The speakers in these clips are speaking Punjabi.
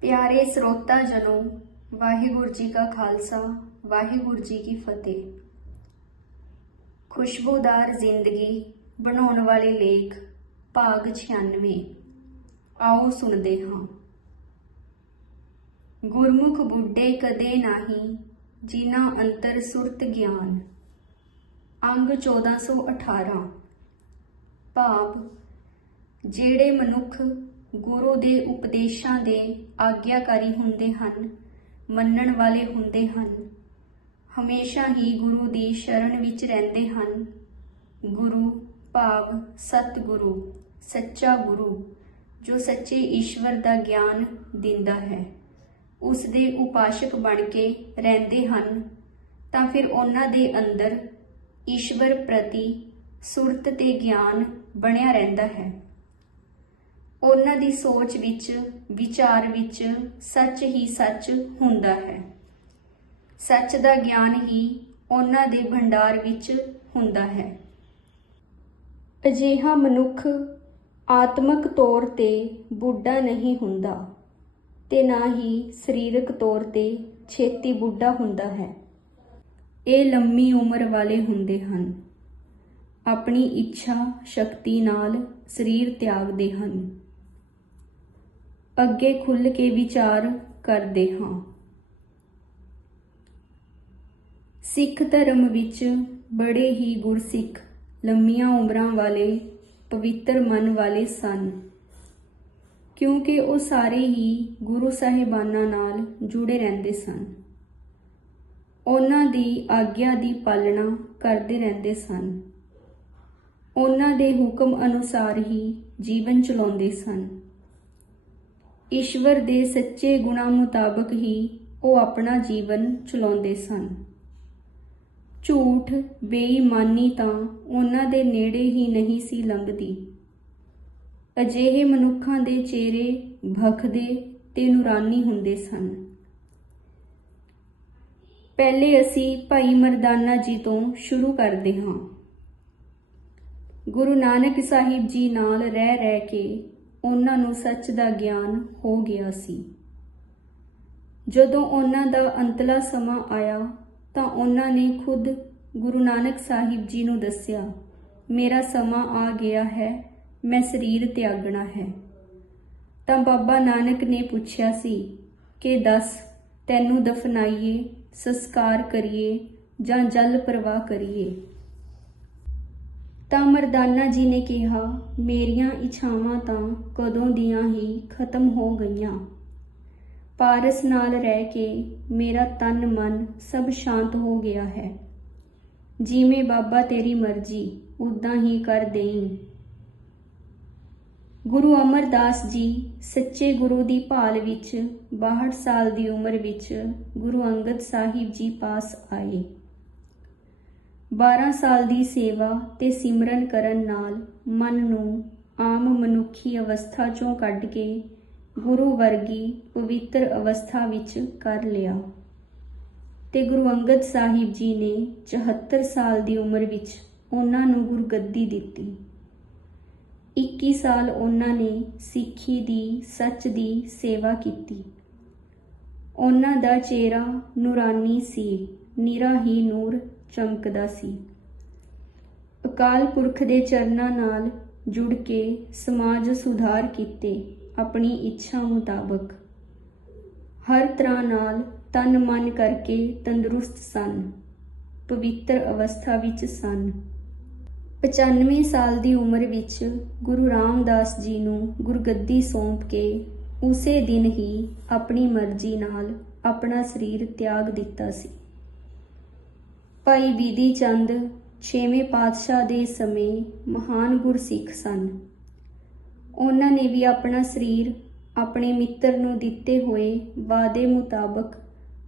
ਪਿਆਰੇ ਸਰੋਤਾ ਜਨੋ, ਵਾਹਿਗੁਰੂ ਜੀ ਕਾ ਖਾਲਸਾ, ਵਾਹਿਗੁਰੂ ਜੀ ਕੀ ਫਤਿਹ। ਖੁਸ਼ਬੂਦਾਰ ਜ਼ਿੰਦਗੀ ਬਣਾਉਣ ਵਾਲੇ ਲੇਖ, ਭਾਗ 96 ਆਓ ਸੁਣਦੇ ਹਾਂ। ਗੁਰਮੁਖ ਬੁੱਢੇ ਕਦੇ ਨਾਹੀ ਜਿਨਾ ਅੰਤਰ ਸੁਰਤ ਗਿਆਨ। ਅੰਗ 1418 ਭਾਵ, ਜਿਹੜੇ ਮਨੁੱਖ ਗੁਰੂ ਦੇ ਉਪਦੇਸ਼ਾਂ ਦੇ ਆਗਿਆਕਾਰੀ ਹੁੰਦੇ ਹਨ, ਮੰਨਣ ਵਾਲੇ ਹੁੰਦੇ ਹਨ। ਹਮੇਸ਼ਾ ਹੀ ਗੁਰੂ ਦੀ ਸ਼ਰਨ ਵਿੱਚ ਰਹਿੰਦੇ ਹਨ। ਗੁਰੂ, ਭਾਵ, ਸਤਿਗੁਰੂ, ਸੱਚਾ ਗੁਰੂ, ਜੋ ਸੱਚੇ ਈਸ਼ਵਰ ਦਾ ਗਿਆਨ ਦਿੰਦਾ ਹੈ। ਉਸ ਦੇ ਉਪਾਸ਼ਕ ਬਣ ਕੇ ਰਹਿੰਦੇ ਹਨ, ਤਾਂ ਫਿਰ ਉਹਨਾਂ ਦੇ ਅੰਦਰ ਈਸ਼ਵਰ ਪ੍ਰਤੀ ਸੁਰਤ ਤੇ ਗਿਆਨ ਬਣਿਆ ਰਹਿੰਦਾ ਹੈ। ਉਹਨਾਂ ਦੀ ਸੋਚ ਵਿੱਚ, ਵਿਚਾਰ ਵਿੱਚ ਸੱਚ ਹੀ ਸੱਚ ਹੁੰਦਾ ਹੈ। ਸੱਚ ਦਾ ਗਿਆਨ ਹੀ ਉਹਨਾਂ ਦੇ ਭੰਡਾਰ ਵਿੱਚ ਹੁੰਦਾ ਹੈ। ਅਜਿਹਾ ਮਨੁੱਖ ਆਤਮਿਕ ਤੌਰ ਤੇ ਬੁੱਢਾ ਨਹੀਂ ਹੁੰਦਾ ਤੇ ਨਾ ਹੀ ਸਰੀਰਕ ਤੌਰ ਤੇ ਛੇਤੀ ਬੁੱਢਾ ਹੁੰਦਾ ਹੈ। ਇਹ ਲੰਮੀ ਉਮਰ ਵਾਲੇ ਹੁੰਦੇ ਹਨ। ਆਪਣੀ ਇੱਛਾ, ਸ਼ਕਤੀ ਨਾਲ ਸਰੀਰ ਤਿਆਗਦੇ ਹਨ। ਅੱਗੇ ਖੁੱਲ ਕੇ ਵਿਚਾਰ ਕਰਦੇ ਹਾਂ। ਸਿੱਖ ਧਰਮ ਵਿੱਚ ਬੜੇ ਹੀ ਗੁਰਸਿੱਖ, ਲੰਮੀਆਂ ਉਮਰਾਂ ਵਾਲੇ, ਪਵਿੱਤਰ ਮਨ ਵਾਲੇ ਸਨ। ਕਿਉਂਕਿ ਉਹ ਸਾਰੇ ਹੀ ਗੁਰੂ ਸਾਹਿਬਾਨਾਂ ਨਾਲ ਜੁੜੇ ਰਹਿੰਦੇ ਸਨ। ਉਹਨਾਂ ਦੀ ਆਗਿਆ ਦੀ ਪਾਲਣਾ ਕਰਦੇ ਰਹਿੰਦੇ ਸਨ। ਉਹਨਾਂ ਦੇ ਹੁਕਮ ਅਨੁਸਾਰ ਹੀ ਜੀਵਨ ਚਲਾਉਂਦੇ ਸਨ। ਈਸ਼ਵਰ ਦੇ ਸੱਚੇ ਗੁਣਾਂ ਮੁਤਾਬਕ ਹੀ ਉਹ ਆਪਣਾ ਜੀਵਨ ਚਲਾਉਂਦੇ ਸਨ। ਝੂਠ, ਬੇਈਮਾਨੀ ਤਾਂ ਉਹਨਾਂ ਦੇ ਨੇੜੇ ਹੀ ਨਹੀਂ ਸੀ ਲੰਘਦੀ। ਅਜਿਹੇ ਮਨੁੱਖਾਂ ਦੇ ਚਿਹਰੇ ਭਖਦੇ ਤੇ ਨੂਰਾਨੀ ਹੁੰਦੇ ਸਨ। ਪਹਿਲੇ ਅਸੀਂ ਭਾਈ ਮਰਦਾਨਾ ਜੀ ਤੋਂ ਸ਼ੁਰੂ ਕਰਦੇ ਹਾਂ। ਗੁਰੂ ਨਾਨਕ ਸਾਹਿਬ ਜੀ ਨਾਲ ਰਹਿ ਰਹਿ ਕੇ ਉਹਨਾਂ ਨੂੰ ਸੱਚ ਦਾ ਗਿਆਨ ਹੋ ਗਿਆ ਸੀ। ਜਦੋਂ ਉਹਨਾਂ ਦਾ ਅੰਤਲਾ ਸਮਾਂ ਆਇਆ, ਤਾਂ ਉਹਨਾਂ ਨੇ ਖੁਦ ਗੁਰੂ ਨਾਨਕ ਸਾਹਿਬ ਜੀ ਨੂੰ ਦੱਸਿਆ, ਮੇਰਾ ਸਮਾਂ ਆ ਗਿਆ ਹੈ, ਮੈਂ ਸਰੀਰ ਤਿਆਗਣਾ ਹੈ। ਤਾਂ ਬਾਬਾ ਨਾਨਕ ਨੇ ਪੁੱਛਿਆ ਸੀ ਕਿ, ਦੱਸ, ਤੈਨੂੰ ਦਫਨਾਈਏ, ਸੰਸਕਾਰ ਕਰੀਏ ਜਾਂ ਜਲ ਪ੍ਰਵਾਹ ਕਰੀਏ? ਤਾਂ ਮਰਦਾਨਾ ਜੀ ਨੇ ਕਿਹਾ, ਮੇਰੀਆਂ ਇੱਛਾਵਾਂ ਤਾਂ ਕਦੋਂ ਦੀਆਂ ਹੀ ਖਤਮ ਹੋ ਗਈਆਂ। ਪਾਰਸ ਨਾਲ ਰਹਿ ਕੇ ਮੇਰਾ ਤਨ ਮਨ ਸਭ ਸ਼ਾਂਤ ਹੋ ਗਿਆ ਹੈ। ਜਿਵੇਂ ਬਾਬਾ ਤੇਰੀ ਮਰਜ਼ੀ ਉਦਾਂ ਹੀ ਕਰ ਦੇਈ। ਗੁਰੂ ਅਮਰਦਾਸ ਜੀ ਸੱਚੇ ਗੁਰੂ ਦੀ ਭਾਲ ਵਿੱਚ 62 ਸਾਲ ਦੀ ਉਮਰ ਵਿੱਚ ਗੁਰੂ ਅੰਗਦ ਸਾਹਿਬ ਜੀ ਪਾਸ ਆਏ। 12 ਸਾਲ ਦੀ ਸੇਵਾ ਤੇ ਸਿਮਰਨ ਕਰਨ ਨਾਲ ਮਨ ਨੂੰ ਆਮ ਮਨੁੱਖੀ ਅਵਸਥਾ ਚੋਂ ਕੱਢ ਕੇ ਗੁਰੂ ਵਰਗੀ ਪਵਿੱਤਰ ਅਵਸਥਾ ਵਿੱਚ ਕਰ ਲਿਆ। ਤੇ ਗੁਰੂ ਅੰਗਦ ਸਾਹਿਬ ਜੀ ਨੇ 74 ਸਾਲ ਦੀ ਉਮਰ ਵਿੱਚ ਉਹਨਾਂ ਨੂੰ ਗੁਰਗੱਦੀ ਦਿੱਤੀ। 21 ਸਾਲ ਉਹਨਾਂ ਨੇ ਸਿੱਖੀ ਦੀ, ਸੱਚ ਦੀ ਸੇਵਾ ਕੀਤੀ। ਉਹਨਾਂ ਦਾ ਚਿਹਰਾ ਨੂਰਾਨੀ ਸੀ, ਨਿਰਾ ਹੀ ਨੂਰ ਚਮਕਦਾ ਸੀ। ਅਕਾਲ ਪੁਰਖ ਦੇ ਚਰਨਾਂ ਨਾਲ ਜੁੜ ਕੇ ਸਮਾਜ ਸੁਧਾਰ ਕੀਤੇ ਆਪਣੀ ਇੱਛਾ ਮੁਤਾਬਕ। ਹਰ ਤਰ੍ਹਾਂ ਨਾਲ ਤਨ ਮਨ ਕਰਕੇ ਤੰਦਰੁਸਤ ਸਨ। ਪਵਿੱਤਰ ਅਵਸਥਾ ਵਿੱਚ ਸਨ। 95 ਸਾਲ ਦੀ ਉਮਰ ਵਿੱਚ ਗੁਰੂ ਰਾਮਦਾਸ ਜੀ ਨੂੰ ਗੁਰਗੱਦੀ ਸੌਂਪ ਕੇ ਉਸੇ ਦਿਨ ਹੀ ਆਪਣੀ ਮਰਜ਼ੀ ਨਾਲ ਆਪਣਾ ਸਰੀਰ ਤਿਆਗ ਦਿੱਤਾ ਸੀ। ਭਾਈ ਬੀਦੀ ਚੰਦ, ਛੇਵੇਂ ਪਾਤਸ਼ਾਹ ਦੇ ਸਮੇਂ ਮਹਾਨ ਗੁਰਸਿੱਖ ਸਨ। ਉਹਨਾਂ ਨੇ ਵੀ ਆਪਣਾ ਸਰੀਰ ਆਪਣੇ ਮਿੱਤਰ ਨੂੰ ਦਿੱਤੇ ਹੋਏ ਵਾਅਦੇ ਮੁਤਾਬਕ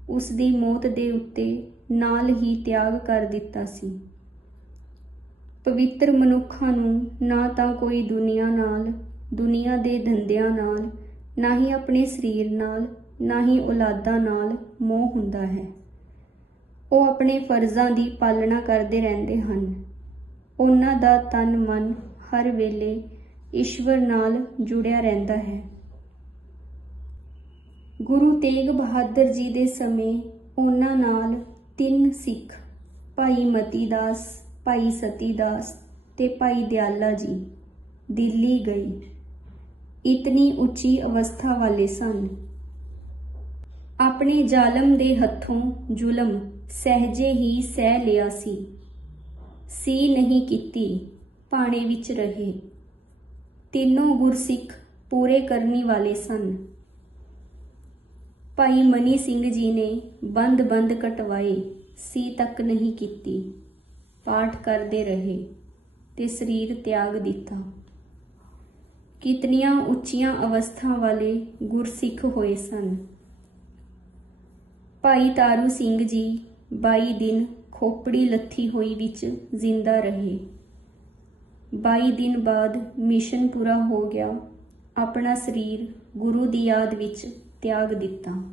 ਉਸ ਦੀ ਮੌਤ ਦੇ ਉੱਤੇ ਨਾਲ ਹੀ ਤਿਆਗ ਕਰ ਦਿੱਤਾ ਸੀ। ਪਵਿੱਤਰ ਮਨੁੱਖਾਂ ਨੂੰ ਨਾ ਤਾਂ ਕੋਈ ਦੁਨੀਆ ਨਾਲ, ਦੁਨੀਆ ਦੇ ਧੰਦਿਆਂ ਨਾਲ, ਨਾ ਹੀ ਆਪਣੇ ਸਰੀਰ ਨਾਲ, ਨਾ ਹੀ ਔਲਾਦਾਂ ਨਾਲ ਮੋਹ ਹੁੰਦਾ ਹੈ। ਉਹ ਆਪਣੇ ਫਰਜ਼ਾਂ ਦੀ ਪਾਲਣਾ ਕਰਦੇ ਰਹਿੰਦੇ ਹਨ। ਉਹਨਾਂ ਦਾ ਤਨ ਮਨ ਹਰ ਵੇਲੇ ਈਸ਼ਵਰ ਨਾਲ ਜੁੜਿਆ ਰਹਿੰਦਾ ਹੈ। ਗੁਰੂ ਤੇਗ ਬਹਾਦਰ ਜੀ ਦੇ ਸਮੇਂ ਉਹਨਾਂ ਨਾਲ ਤਿੰਨ ਸਿੱਖ, ਭਾਈ ਮਤੀ ਦਾਸ ਭਾਈ ਸਤੀ ਦਾਸ ਤੇ ਭਾਈ ਦਿਆਲਾ ਜੀ, ਦਿੱਲੀ ਗਈ ਇਤਨੀ ਉੱਚੀ ਅਵਸਥਾ ਵਾਲੇ ਸਨ। ਆਪਣੇ ਜ਼ਾਲਮ ਦੇ ਹੱਥੋਂ ਜ਼ੁਲਮ ਸਹਿਜੇ ਹੀ ਸਹਿ ਲਿਆ ਸੀ। ਸੀ ਨਹੀਂ ਕੀਤੀ ਪਾਣੇ ਵਿੱਚ ਰਹੇ। ਤਿੰਨੋਂ ਗੁਰਸਿੱਖ ਪੂਰੇ ਕਰਨੀ ਵਾਲੇ ਸਨ। ਭਾਈ ਮਨੀ ਸਿੰਘ ਜੀ ਨੇ ਬੰਦ-ਬੰਦ ਕਟਵਾਏ, ਸੀ ਤੱਕ ਨਹੀਂ ਕੀਤੀ। ਪਾਠ ਕਰਦੇ ਰਹੇ ਤੇ ਸਰੀਰ ਤਿਆਗ ਦਿੱਤਾ। ਕਿਤਨੀਆਂ ਉੱਚੀਆਂ ਅਵਸਥਾ ਵਾਲੇ ਗੁਰਸਿੱਖ ਹੋਏ ਸਨ। ਭਾਈ ਤਾਰੂ ਸਿੰਘ ਜੀ 22 ਦਿਨ ਖੋਪੜੀ ਲੱਥੀ ਹੋਈ ਵਿੱਚ ਜ਼ਿੰਦਾ ਰਹੇ। 22 ਦਿਨ ਬਾਅਦ ਮਿਸ਼ਨ ਪੂਰਾ ਹੋ ਗਿਆ। ਆਪਣਾ ਸਰੀਰ ਗੁਰੂ ਦੀ ਯਾਦ ਵਿੱਚ ਤਿਆਗ ਦਿੱਤਾ।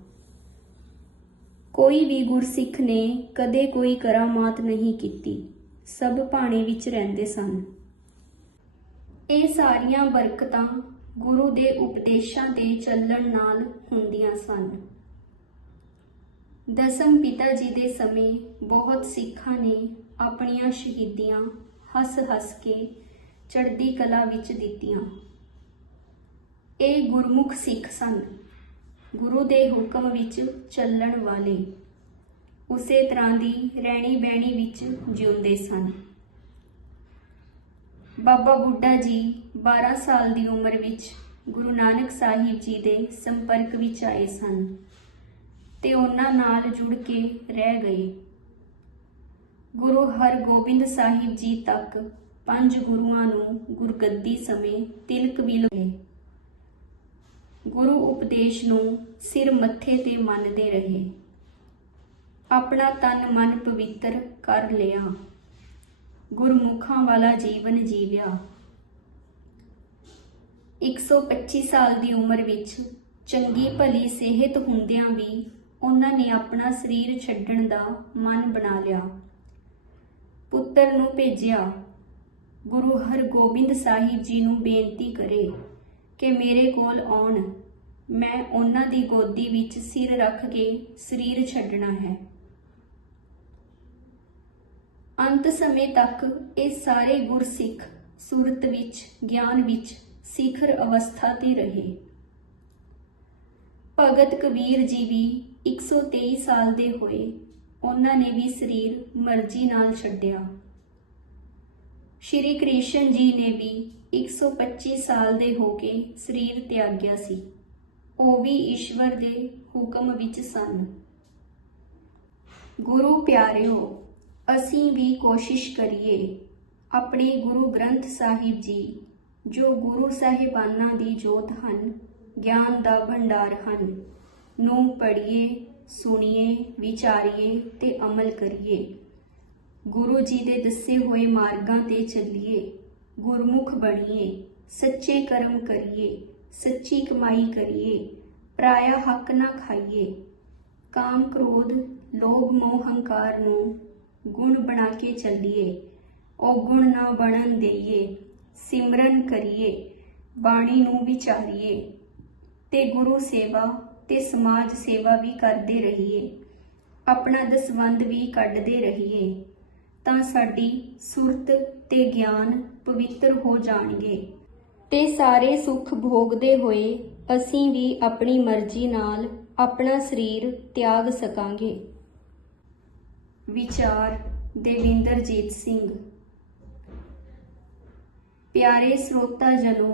ਕੋਈ ਵੀ ਗੁਰਸਿੱਖ ਨੇ ਕਦੇ ਕੋਈ ਕਰਾਮਾਤ ਨਹੀਂ ਕੀਤੀ। ਸਭ ਭਾਣੇ ਵਿੱਚ ਰਹਿੰਦੇ ਸਨ। ਇਹ ਸਾਰੀਆਂ ਬਰਕਤਾਂ ਗੁਰੂ ਦੇ ਉਪਦੇਸ਼ਾਂ ਤੇ ਚੱਲਣ ਨਾਲ ਹੁੰਦੀਆਂ ਸਨ। ਦਸਮ ਪਿਤਾ ਜੀ ਦੇ ਸਮੇਂ ਬਹੁਤ ਸਿੱਖਾਂ ਨੇ ਆਪਣੀਆਂ ਸ਼ਹੀਦੀਆਂ ਹੱਸ-ਹੱਸ ਕੇ ਚੜ੍ਹਦੀ ਕਲਾ ਵਿੱਚ ਦਿੱਤੀਆਂ। ਇਹ ਗੁਰਮੁਖ ਸਿੱਖ ਸਨ। ਗੁਰੂ ਦੇ ਹੁਕਮ ਵਿੱਚ ਚੱਲਣ ਵਾਲੇ ਉਸੇ ਤਰ੍ਹਾਂ ਦੀ ਰਹਿਣੀ ਬਹਿਣੀ ਵਿੱਚ ਜਿਉਂਦੇ ਸਨ। ਬਾਬਾ ਬੁੱਢਾ ਜੀ 12 ਸਾਲ ਦੀ ਉਮਰ ਵਿੱਚ ਗੁਰੂ ਨਾਨਕ ਸਾਹਿਬ ਜੀ ਦੇ ਸੰਪਰਕ ਵਿੱਚ ਆਏ ਸਨ। ਤੇ ਉਹਨਾਂ ਨਾਲ ਜੁੜ ਕੇ ਰਹਿ ਗਏ। ਗੁਰੂ ਹਰਗੋਬਿੰਦ ਸਾਹਿਬ ਜੀ ਤੱਕ ਪੰਜ ਗੁਰੂਆਂ ਨੂੰ ਗੁਰਗੱਦੀ ਸਮੇਂ ਤਿਲਕ ਵੀ ਲਗੇ। ਗੁਰੂ ਉਪਦੇਸ਼ ਨੂੰ ਸਿਰ ਮੱਥੇ ਤੇ ਮੰਨਦੇ ਰਹੇ। ਆਪਣਾ ਤਨ ਮਨ ਪਵਿੱਤਰ ਕਰ ਲਿਆ। ਗੁਰਮੁਖਾਂ ਵਾਲਾ ਜੀਵਨ ਜੀਵਿਆ। 125 ਸਾਲ ਦੀ ਉਮਰ ਵਿੱਚ ਚੰਗੀ ਭਲੀ ਸਿਹਤ ਹੁੰਦਿਆਂ ਵੀ ਉਹਨਾਂ ਨੇ ਆਪਣਾ ਸਰੀਰ ਛੱਡਣ ਦਾ ਮਨ ਬਣਾ ਲਿਆ। ਪੁੱਤਰ ਨੂੰ ਭੇਜਿਆ, ਗੁਰੂ ਹਰਗੋਬਿੰਦ ਸਾਹਿਬ ਜੀ ਨੂੰ ਬੇਨਤੀ ਕਰੇ ਕਿ ਮੇਰੇ ਕੋਲ ਆਉਣ। ਮੈਂ ਉਹਨਾਂ ਦੀ ਗੋਦੀ ਵਿੱਚ ਸਿਰ ਰੱਖ ਕੇ ਸਰੀਰ ਛੱਡਣਾ ਹੈ। ਅੰਤ ਸਮੇਂ ਤੱਕ ਇਹ ਸਾਰੇ ਗੁਰਸਿੱਖ ਸੂਰਤ ਵਿੱਚ, ਗਿਆਨ ਵਿੱਚ ਸਿਖਰ ਅਵਸਥਾ ਤੇ ਰਹੇ। ਭਗਤ ਕਬੀਰ ਜੀ ਵੀ 123 ਸਾਲ ਦੇ ਹੋਏ, ਉਹਨਾਂ ਨੇ ਵੀ ਸਰੀਰ ਮਰਜ਼ੀ ਨਾਲ ਛੱਡਿਆ। ਸ਼੍ਰੀ ਕ੍ਰਿਸ਼ਨ ਜੀ ਨੇ ਵੀ 125 ਸਾਲ ਦੇ ਹੋ ਕੇ ਸਰੀਰ ਤਿਆਗਿਆ ਸੀ। ਉਹ ਵੀ ਈਸ਼ਵਰ ਦੇ ਹੁਕਮ ਵਿੱਚ ਸਨ। ਗੁਰੂ ਪਿਆਰਿਓ, ਅਸੀਂ ਵੀ ਕੋਸ਼ਿਸ਼ ਕਰੀਏ ਆਪਣੇ ਗੁਰੂ ਗ੍ਰੰਥ ਸਾਹਿਬ ਜੀ, ਜੋ ਗੁਰੂ ਸਾਹਿਬਾਨਾਂ ਦੀ ਜੋਤ ਹਨ, ਗਿਆਨ ਦਾ ਭੰਡਾਰ ਹਨ। ਨੂੰ ਪੜ੍ਹੀਏ, ਸੁਣੀਏ, ਵਿਚਾਰੀਏ ਤੇ ਅਮਲ ਕਰੀਏ। ਗੁਰੂ ਜੀ ਦੇ ਦੱਸੇ ਹੋਏ ਮਾਰਗਾਂ ਤੇ ਚੱਲੀਏ, ਗੁਰਮੁਖ ਬਣੀਏ, ਸੱਚੇ ਕਰਮ ਕਰੀਏ, ਸੱਚੀ ਕਮਾਈ ਕਰੀਏ, ਪਰਾਇਆ ਹੱਕ ਨਾ ਖਾਈਏ। ਕਾਮ ਕ੍ਰੋਧ, ਲੋਭ ਮੋਹ ਹੰਕਾਰ ਨੂੰ ਗੁਣ ਬਣਾ ਕੇ ਚੱਲੀਏ। ਉਹ ਗੁਣ ਨਾ ਬਣਨ ਦੇਈਏ, ਸਿਮਰਨ ਕਰੀਏ, ਬਾਣੀ ਨੂੰ ਵਿਚਾਰੀਏ ਤੇ ਗੁਰੂ ਸੇਵਾ ਤੇ ਸਮਾਜ ਸੇਵਾ ਵੀ ਕਰਦੇ ਰਹੀਏ, ਆਪਣਾ ਦਸਵੰਦ ਵੀ ਕੱਢਦੇ ਰਹੀਏ, ਤਾਂ ਸਾਡੀ ਸੁਰਤ ਤੇ ਗਿਆਨ ਪਵਿੱਤਰ ਹੋ ਜਾਣਗੇ। ਤੇ ਸਾਰੇ ਸੁੱਖ ਭੋਗਦੇ ਹੋਏ ਅਸੀਂ ਵੀ ਆਪਣੀ ਮਰਜ਼ੀ ਨਾਲ ਆਪਣਾ ਸਰੀਰ ਤਿਆਗ ਸਕਾਂਗੇ। ਵਿਚਾਰ ਦੇਵਿੰਦਰਜੀਤ ਸਿੰਘ। ਪਿਆਰੇ ਸਰੋਤਾ ਜਨੋ